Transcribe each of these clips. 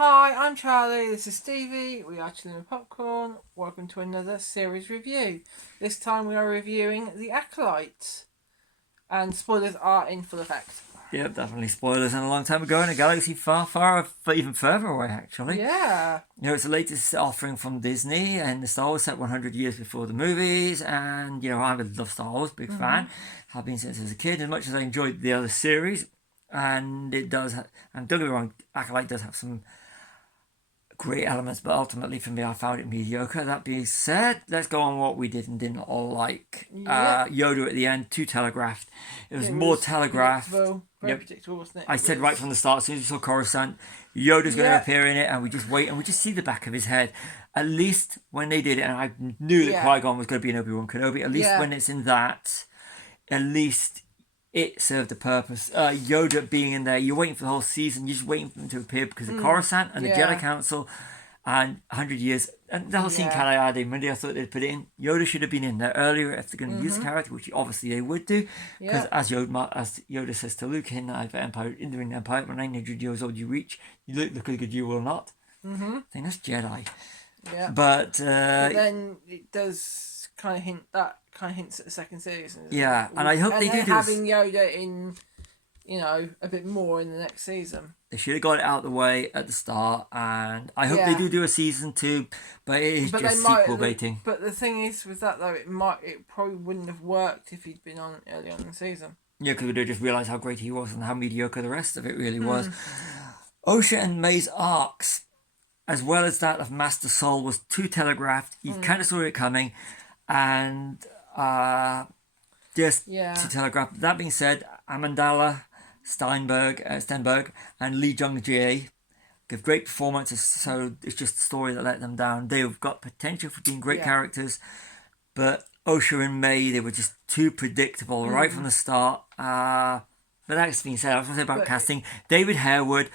Hi, I'm Charlie. This is Stevie. We are chilling with popcorn. Welcome to another series review. This time we are reviewing The Acolyte, and spoilers are in full effect. Yep, definitely spoilers and a long time ago in a galaxy far, far, even further away, actually. Yeah. It's the latest offering from Disney, and the Star Wars set 100 years before the movies. And, I love Star Wars, big fan. Have been since I was a kid, as much as I enjoyed the other series. And it does, and don't get me wrong, Acolyte does have some great elements, but ultimately for me, I found it mediocre. That being said, let's go on what we did and didn't all like. Yep. Yoda at the end, too telegraphed. It was It more was telegraphed. Very predictable, wasn't it? I said right from the start, as soon as we saw Coruscant, Yoda's going to appear in it, and we just wait and we just see the back of his head. At least when they did it, and I knew that Qui-Gon was going to be an Obi-Wan Kenobi, at least when it's in that, at least it served a purpose. Yoda being in there, you're waiting for the whole season, you're just waiting for him to appear because of Coruscant and the Jedi Council and 100 years. And the whole scene kind of added, Monday I thought they'd put it in. Yoda should have been in there earlier if they're going to use the character, which obviously they would do. Because as Yoda says to Luke in the Empire, in the Empire, when 900 years old you reach, you look as good you will not. I think that's Jedi. Yeah. But then it does hints at the second series. Yeah, and I hope they do having Yoda in, a bit more in the next season. They should have got it out of the way at the start, and I hope they do a season 2, but it is just sequel baiting. But the thing is with that though, it probably wouldn't have worked if he'd been on early on in the season. Yeah, because we'd have just realised how great he was and how mediocre the rest of it really was. Osha and May's arcs, as well as that of Master Soul, was too telegraphed. You kind of saw it coming, and just too telegraphed. That being said, Amandala Stenberg and Lee Jung-jae give great performances, so it's just the story that let them down. They've got potential for being great characters, but Osha and May, they were just too predictable right from the start. But that's being said, I was going to say about casting. David Harewood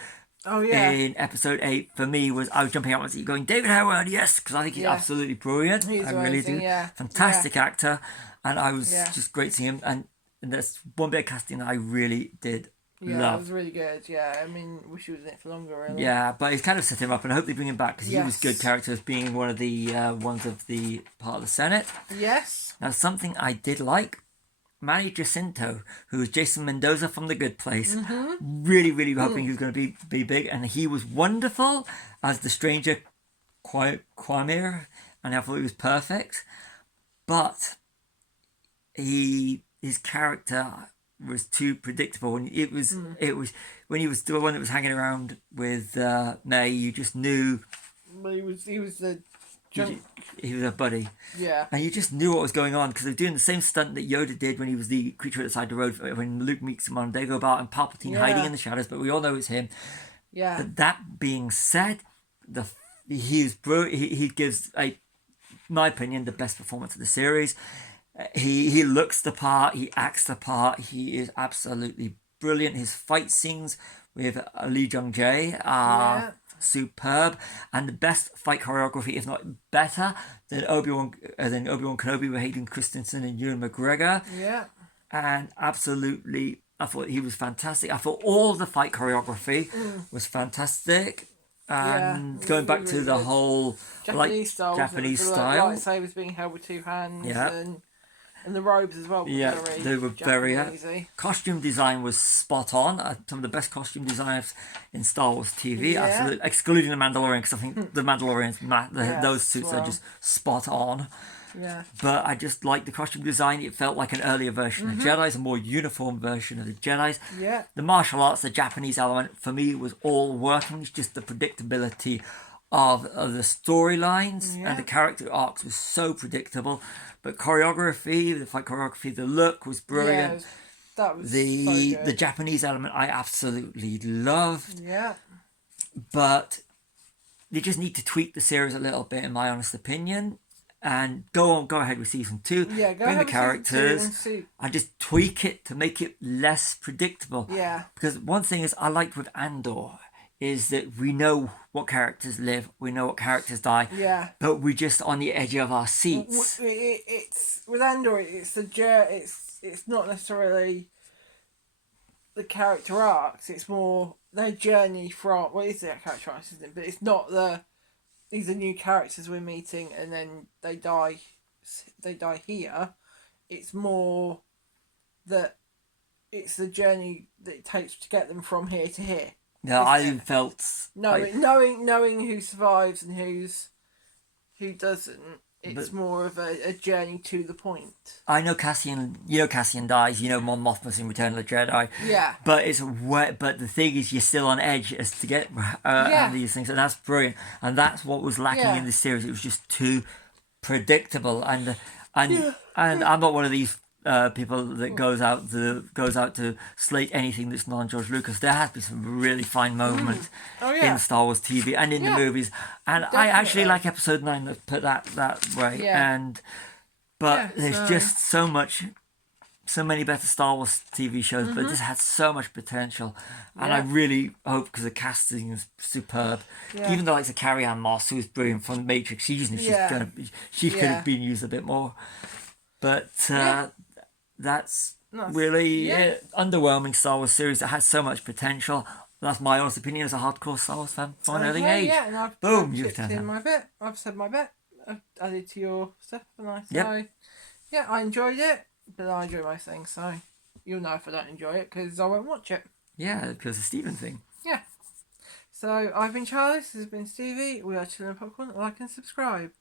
in episode 8, for me, I was jumping out my seat going, David Harewood, yes, because I think he's absolutely brilliant. I really do. Fantastic actor, and I was just great seeing him. And there's one bit of casting that I really did love. It was really good. Yeah, I mean, wish he was in it for longer. Really. Yeah, but he's kind of set him up, and I hope they bring him back because he was good character as being one of the ones of the part of the Senate. Yes. Now, something I did like, Manny Jacinto, who was Jason Mendoza from The Good Place. Really, really hoping he was going to be big, and he was wonderful as the stranger Quamir, and I thought he was perfect. But his character was too predictable, and it was when he was the one that was hanging around with May, you just knew. Well, he was the junk. He was a buddy. Yeah. And you just knew what was going on because they're doing the same stunt that Yoda did when he was the creature at the side of the road when Luke meets him on Dagobah and Palpatine hiding in the shadows, but we all know it's him. Yeah. But that being said, he gives, my opinion, the best performance of the series. He looks the part, he acts the part, he is absolutely brilliant. His fight scenes with Lee Jung-jae are superb, and the best fight choreography, if not better, than Obi-Wan Kenobi with Hayden Christensen and Ewan McGregor. Yeah. And absolutely, I thought he was fantastic. I thought all the fight choreography was fantastic. And going back to the whole Japanese style, lightsabers being held with two hands, and the robes as well. They were very easy. Costume design was spot on. Some of the best costume designs in Star Wars TV, absolutely, excluding the Mandalorian, because I think the Mandalorians, those suits are just spot on. Yeah. But I just liked the costume design. It felt like an earlier version of Jedi's, a more uniform version of the Jedi's. Yeah. The martial arts, the Japanese element, for me, was all working. It's just the predictability of the storylines and the character arcs was so predictable. But choreography, the fight choreography, the look was brilliant. That was the Japanese element I absolutely loved. Yeah. But they just need to tweak the series a little bit, in my honest opinion. And go ahead with season 2. Yeah, bring the characters and just tweak it to make it less predictable. Yeah. Because one thing is I liked with Andor is that we know what characters live, we know what characters die. Yeah. But we're just on the edge of our seats. It's with Andor. It's not necessarily the character arcs. It's more their journey from, well, it's their characterization, but it's not these are new characters we're meeting and then they die here. It's more that it's the journey that it takes to get them from here to here. Yeah, I felt knowing who survives and who doesn't. It's more of a journey to the point. I know Cassian. You know Cassian dies. You know Mon Mothma's in Return of the Jedi. Yeah. But but the thing is, you're still on edge as to get and these things, and that's brilliant. And that's what was lacking in this series. It was just too predictable, and I'm not one of these people that goes out to slate anything that's non George Lucas. There has been some really fine moments in Star Wars TV and in the movies, and definitely. I actually like Episode 9. Let's put that way. But there's just so many better Star Wars TV shows, but this had so much potential, and I really hope, because the casting is superb. Even though it's a Carrie-Anne Moss, who is brilliant from Matrix, she could have been used a bit more, but. That's really underwhelming Star Wars series that has so much potential. That's my honest opinion as a hardcore Star Wars fan from an early age. Yeah, and I've said my bit. I've added to your stuff, and I enjoyed it, but I enjoy most things, so you'll know if I don't enjoy it because I won't watch it. Yeah, because the Stephen thing. Yeah. So I've been Charlie. This has been Stevie. We are Chilling Popcorn. Like and subscribe.